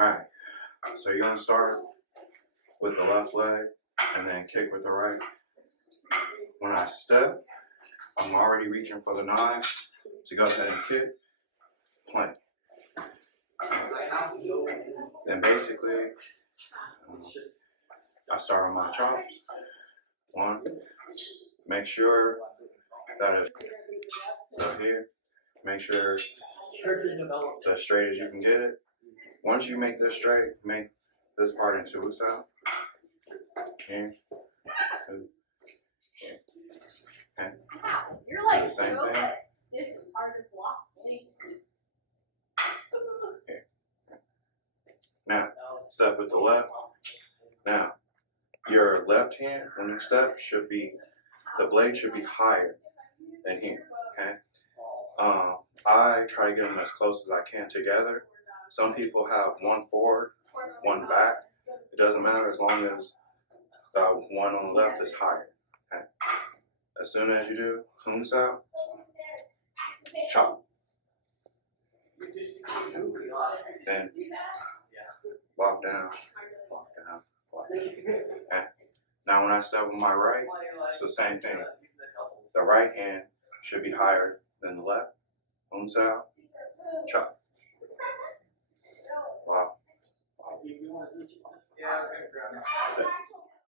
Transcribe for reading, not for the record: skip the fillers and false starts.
Alright, so you're gonna start with the left leg and then kick with the right. When I step, I'm already reaching for the knife to go ahead and kick, plank. Then basically, I start on my chops. One, make sure that it's so here. Make sure it's as straight as you can get it. Once you make this straight, make this part into usa. Here, two, here. Okay. You're like the same thing. Stiff and hard to block. Here. Now, step with the left. Now, your left hand when you step should be, the blade should be higher than here. Okay. I try to get them as close as I can together. Some people have one forward, one back. It doesn't matter as long as the one on the left is higher. Okay. As soon as you do hoons out, chop. Then lock down, lock down, lock down. Okay. Now when I step with my right, it's the same thing. The right hand should be higher than the left. Hoons out, chop. Wow. Wow. That's it.